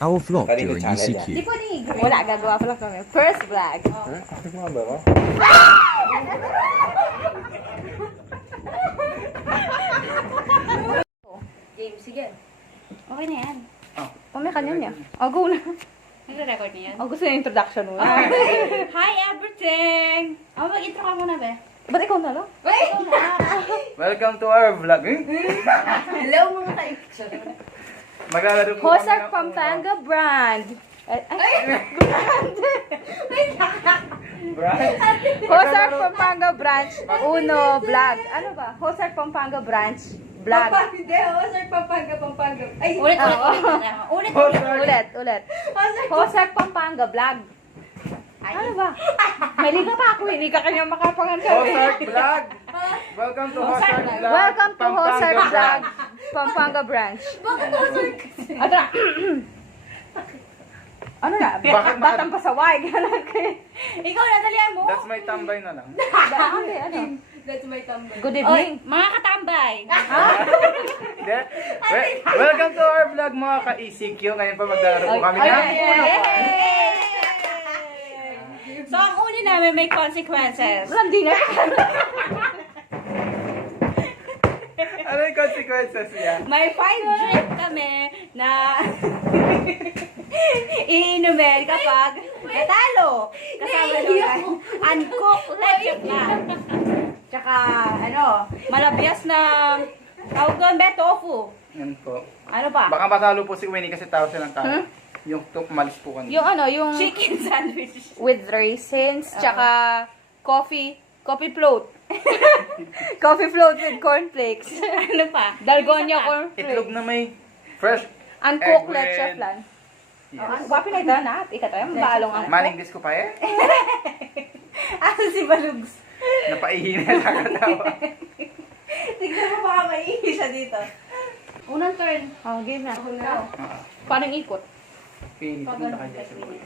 Our vlog Sarili during channel yan. ECQ. Di pwedeng i-green. Wala, gagawa pa lang kami. First vlog. Akit mo ba ako? Game, sige. Okay na yan. Oh. May kanya niya. Oh, go na. Nagre-record niya yan? Oh, gusto niya introduction mo. Hi, everything! Mag-intro ka muna, be. Ba't ikaw na, lo? Wait! Welcome to our vlog. Hello, mga kaibigan. Maglalaro po Hosar ng Pampanga brand. Ay, brand. Hosar Pampanga branch. Uno vlog. Ano ba? Hosar Pampanga branch. Vlog. Hindi, Hosar Pampanga. Ay, Ulit. Hosar. Hosar Pampanga vlog. Ano ba? May liga pa ako. Hindi ka kanya makapangan ka. Hosar vlog. Welcome to Hosar vlog. Welcome to Hosar Pampanga vlog. Pampanga branch. bakit Hosar kasi? Ano na? Ano na? Bakit Batang pasaway. Ganon kayo. Ikaw, nadalian mo. That's my tambay na lang. Ano? That's my tambay. Good evening. Mga katambay. Hindi. Welcome to our vlog mga ka-ECQ. Ngayon pa maglalaro po kami ng uno. So, ang uli namin may consequences. Walang dinner. Ano yung consequences niya? May 5 drink kami na iinumin kapag natalo. Kasama naman uncooked lechon na. Tsaka, malabias na tawag doon, be, tofu. Yan po. Ano pa? Baka matalo po si Winnie kasi tao silang tao. Yung malis po kanina. Yung Chicken sandwich. with raisins, tsaka coffee float. Coffee float with cornflakes. Ano pa? Dalgonia Itlog cornflakes. na may fresh Uncooked egg with- leche flan. Yes. Wapi na ito na. Ikatayo, balong ang Maning disco pa eh. Asa si Balugs? Napaihi na sa katawa. Tignan mo baka maihi siya dito. Unang turn. Oh, game na. Una. Parang ikot. Pinit mo na kanya sa buhay.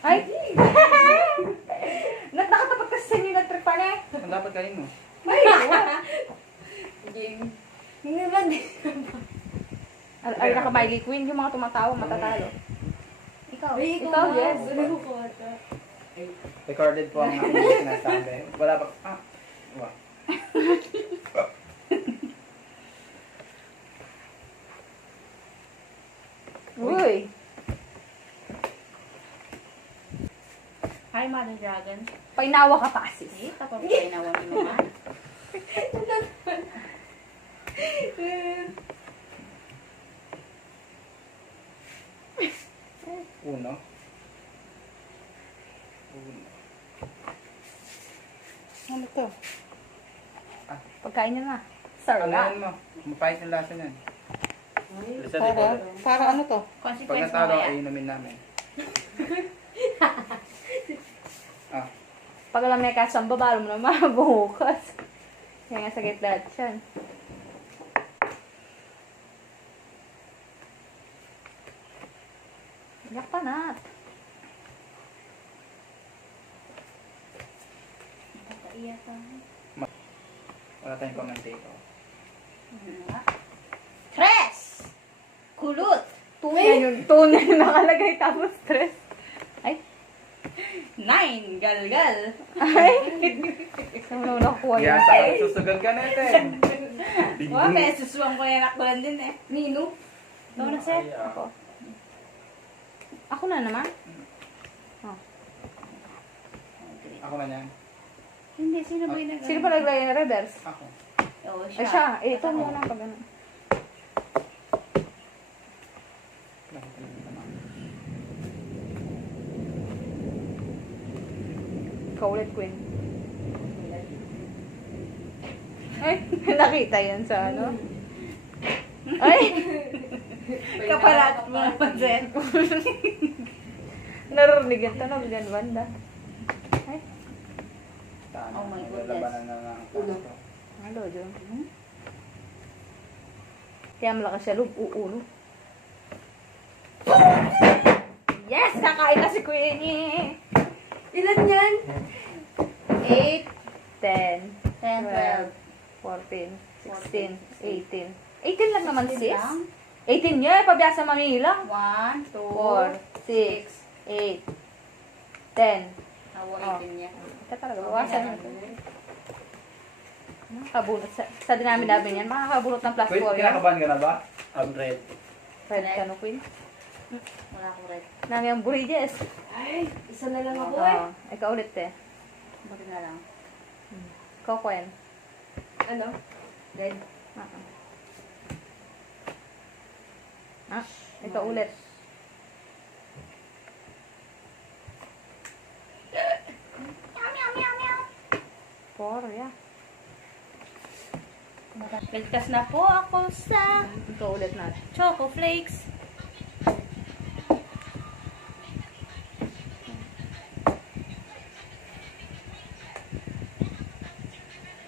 Ay! Nakatapat kasi sa inyo nag-trip pa na eh. Ang dapat kanin mo. Game. Hindi ba din? Ay, naka-Miley Queen, yung mga tumatawa, matatalo. Ikaw, ikaw, yes. Ano ko ito? Recorded po ang aking sinasabi. Wala pa. Wow. Uy! Hi, Mother Dragon. Painawa ka pa, sis. Eh, tapos kayo nawa ni Mama. Uno. Ano to? Ah. Pagkain niya na. Sir, Ano yan mo? Mapahit yung lasa niyan. Lasa di ba? para ano to? Pag Consequence natalo, mo ay inumin namin. Ah. Pag alam may kasang babalo mo na mabukas. Kaya nga sakit lahat yan. Yak pa na. Iya to. Wala tayong commentator. Tres! Kulot! Tunay yung nakalagay tapos stress. Ay, 9! Galgal! ay. Saan mo nakuha Yan, yan? saka susugan ka natin. Wow, may susuwang ko yung akbulan din eh. Nino? Ikaw na, sir. Ako. Ako na naman. Ako na yan. Hindi, sino ba yung Sino pa naglagay ng reverse? Ako. Oo, Ay siya. Eh, ito mo na pag ano. Kaulit queen. Ay, nakita yan sa ano. Ay! Kapalat mo naman, Zen. Naririnig yan. Tanong yan, banda. Ay, Oh my goodness. Labanan na ng pasto. ano dyan? Kaya malakas siya loob, uulo. Yes! Nakain na si Queenie! Ilan yan? 8, 10, 10, 12. 14, 16, 18, 18 lang naman, 16 sis. lang? 18 niya, pabiyas sa Manila. 1, 2, 4, 6, 8, 10. Awa, Oh. 18 niya. Ito talaga, bawasan mo. Makakabunot. Sa dinami-dami niyan, makakabunot ng plus Wait, 4 yan. kinakabahan ka na ba? Red. Red ka no, Queen? Wala akong red. Nami ang burides. Ay, isa na lang ako eh. Ikaw ulit eh. Buti na lang. Ikaw, Queen. Ano? Red. Ikaw ulit. Four, yeah. Ligtas na po ako sa Ikaw ulit natin. Choco Flakes.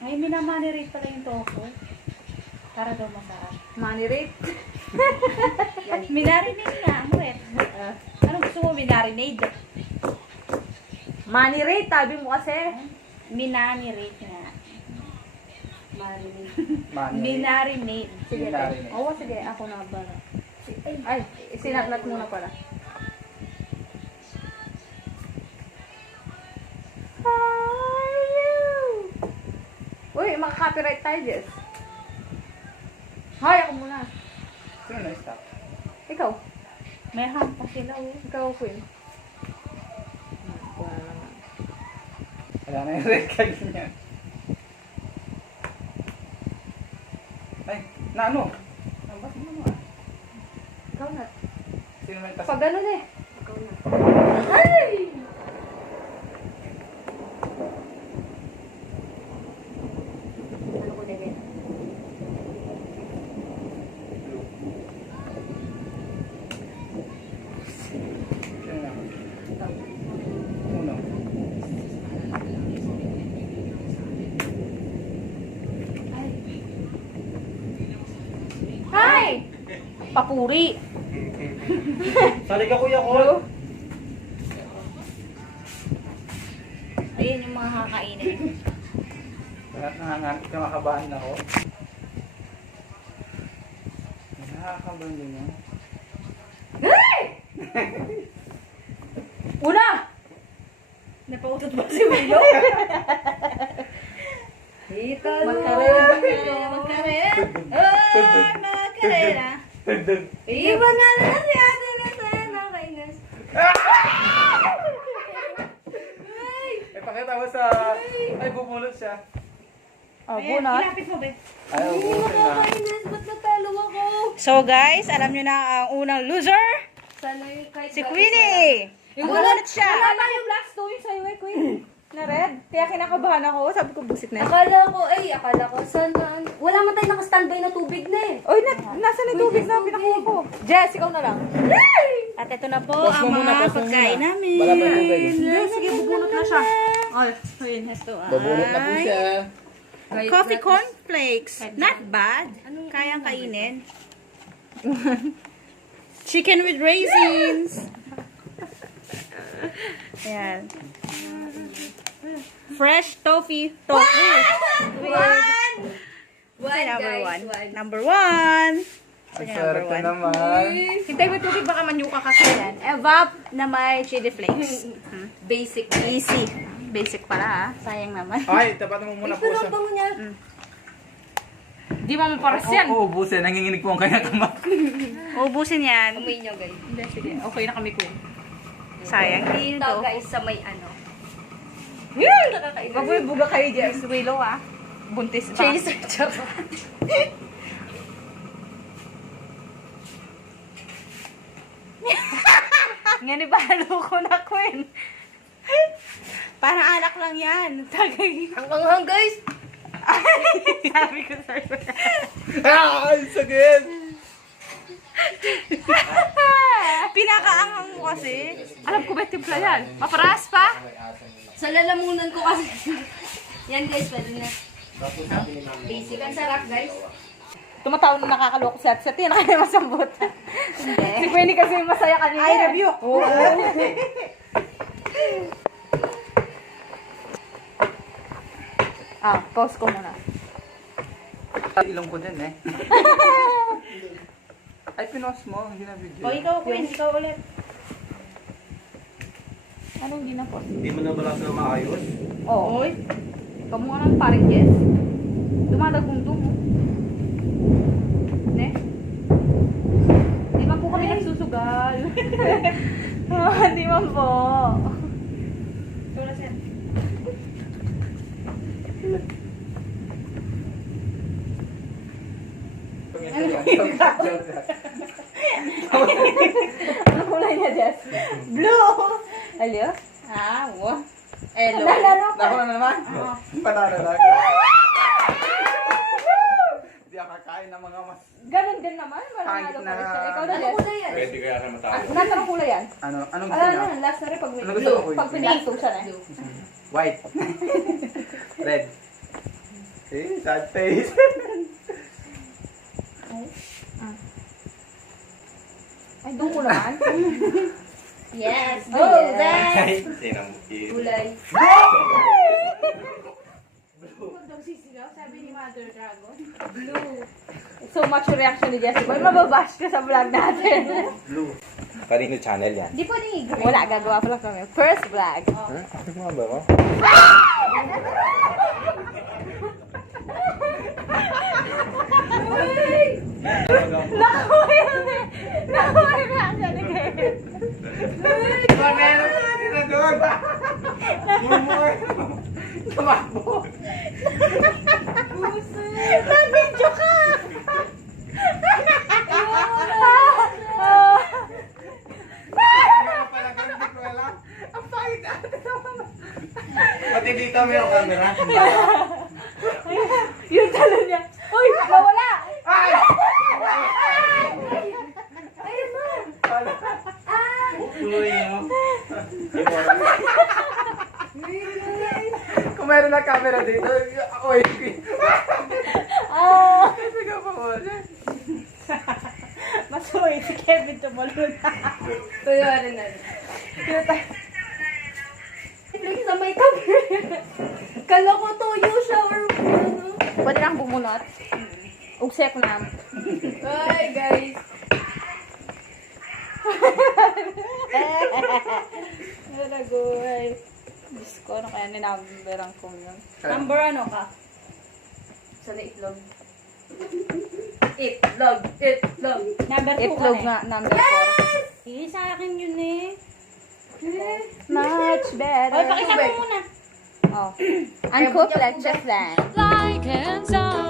Ay, minamanirate pala yung toko. Para daw masarap. Money rate. Yan. Minarinade nga, ang rep. Ano gusto mo minarinade? Money rate, tabi mo kasi. Minarinade nga. Marinade. Minarinade. Sige, Minarinate. oo, sige. Ako na ba? Ay, sinatlat muna pala. Uy, maka-copyright tayo, Jess. Hoy, ako muna. Sino na-stop? Ikaw. May hampa sila oh. Ikaw, Queen. Wala naman. Wala na yung red card niya. Ay, na ano? Nabas mo naman. Ikaw na. Sino may tas? Pag ganun eh. Ikaw na. Ay! Ano ko din? Sino na? Uno. Hi! Papuri. Sali ka kuya ko. Ayun yung mga kakainin. Nakakabahan na ako. Nakakabahan din yan. Una! Napautot ba si Milo? Dito. Magkarera. Magkarera. Ay, magkarera. Iwan na lang si ate na tayo ng kainas. Eh, pakita mo sa... Ay, bubulot siya. Oh, bunot. Ilapit mo, be. Ay, bubulot na. Kainas, ba't natalo ako? So guys, alam nyo na ang unang loser. Sana yung kahit Si Queenie. Yung Bunot siya. Wala Wala yung last two yung sa'yo eh, Queen. Na red. Kaya kinakabahan ako. Sabi ko, busit na yun. Akala ko, sana, wala man tayo naka-standby na tubig na eh. Oy, nasa na tubig na pinakuha ko. Jess, ikaw na lang. At ito na po Pause ang mo muna, mga pause mo pagkain muna. namin. Wala pa yung tubig. Sige, bubunot na siya. Oy, Queen. Ito Bubulot na po siya. Coffee cornflakes. Not bad. Kayang kainin. Chicken with raisins. Ayan. Fresh tofu. Tofu. One, Number guys, one. one. Number one. Ang Sige, sarap number ka one. naman. Hintay mo tubig, baka manyuka kasi yan. Evap na may chili flakes. Basic. Easy. Basic pala ah. Sayang naman. Ay, tapat mo muna po Pero sa... ang bango niya. Di mo maparas yan. Oo, busin. Nanginginig po ang kanya kamak. Ubusin yan. Amoy niyo, guys. Hindi, sige. Okay na kami, Queen. Sayang. Hindi Ito, to. guys, sa may ano. Wag mo buga kayo, Jess. Willow ah. Buntis pa. Chaser, tsaka. Nga ni bahalo ko na, Queen. Parang anak lang yan. Tagay. Ang hanghang, guys. Sabi ko, sorry. Ay, sakit! Pinakaanghang mo kasi. Alam ko ba timpla yan? Maparas pa? Sa lalamunan ko kasi. Yan, guys, pwede na. Basic. Ang sarap, guys. Tumatawa na nakakaloko si Ate. Yan kaya masambot. Si Queenie kasi masaya kanina. I love you. Oo. Pause ko muna. Ilong ko din eh. Ay, pinos mo. Hindi na video. O, ikaw, Queen. Ikaw ulit. Anong hindi na po? Hindi mo na balak na maayos? Oo. Ikaw mo nga ng paring yes. Dumadagong mo. Ne? Di man po kami nagsusugal. Di man po. Tulas yan. Ano kulay niya, Jess? Blue! Alyo? Ah, wow. Hello. Nalaro pa. Ako na naman. Panalo na. Hindi ako kakain ng mga mas... Ganun din naman. Pangit Mananalo na- pa rin siya. Ikaw na, Ano Jess. kulay yan? Pwede kaya na matalo. Nasa ang kulay yan? Ano? Anong gusto Ala niyo? na, last na rin pag may Ano gusto mo, Kuya? Pag pinastong siya na. White. Red. Eh, sad face. Ay, doon ko naman. Yes. Oh, Go, yes. guys. Sinang Kulay. Sabi ni Mother Dragon. Blue. So much reaction ni Jessie. Boy, mababash ka sa vlog natin. Blue. Kanino channel yan? Di pwedeng i-green. Wala, gagawa pa lang kami. First vlog. Ano mga ba ko? Nakuha yun eh. Nakuha yung reaction ni Kevin. Meron na doon. Murmur. Tumakbo. Nabidyo ka! Camera pala doon, hindi ko alam. Ang pangit ate naman. Pati dito may camera. Yung talo niya. Uy, nawala! Ay! Ayun mo. Uy, ano? Kung meron na camera dito, ako eh. Ah! Sigaw pa mo. Masuwi si Kevin tumalun. Tuyo rin na. Like sa may cover. Kala ko tuyo siya or ano. Pwede lang bumunot. Ugsek na. Bye, guys. Nalagoy. Diyos ko, ano kaya ninamberang ko yun? Number ano ka? Sa itlog. Itlog. Itlog. Number 2 Itlog nga, number 4. Eh, sa akin yun eh. Much better. Oy, pakita mo muna. Oh. Uncooked like just that. Like and sound.